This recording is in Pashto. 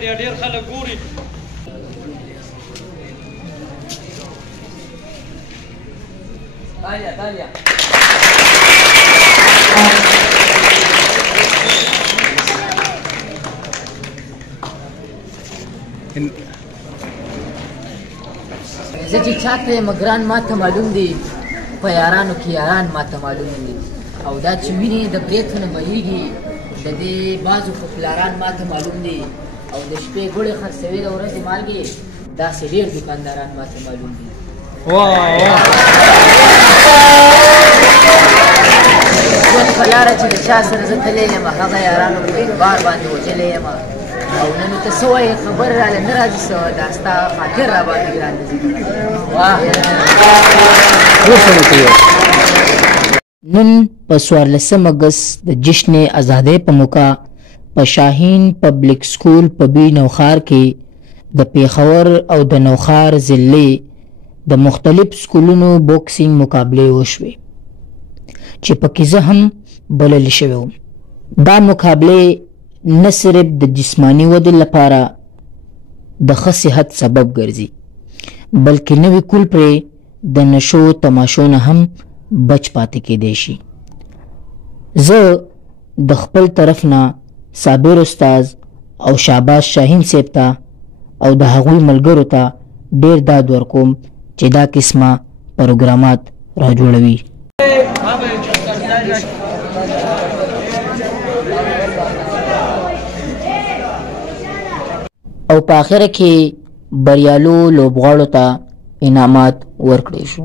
ډېر خلک ګوري. زه چې چاته یم ګران ماته معلوم دي، په یارانو کې یاران ماته معلوم دي، او دا چې وینې د بریتو نه بهیږي د دې بعضو په پلاران ماته معلوم دي، او د شپې ګوړې خرڅوي د ورځې مالګې داسې ډېر دوکانداران ماته معلوم دي. ژوند په لاره چې د چا سره زه تللی یم هغه یارانو په اعتبار باندې وجلی یم، او نن ته څه وایې خبر راله نه راځي څه دا ستا خاطر را باندې ګران دي. نن په 14 اګست د جشن ازادۍ په موقع په شاهین پبلک سکول په بی نوخار کې د پیښور او د نوخار ضلعې د مختلف سکولونو بوکسینګ مقابلې وشوې چې پکې زه هم بلل شوی وم. دا مقابلې نه صرف د جسمانی ودې لپاره د ښه صحت سبب ګرځي بلکې نوی کول پرې د نشو تماشو نه هم بچ پاتې کېدی شي. زه د خپل طرف نه صابر استاذ او شعباز شاهین صاحب ته او د هغوی ملګرو ته ډېر داد ورکوم چې دا قسمه پروګرامات را جوړوي. او په آخره کې بریالو لوبغاړو ته انعامات ورکړی شو.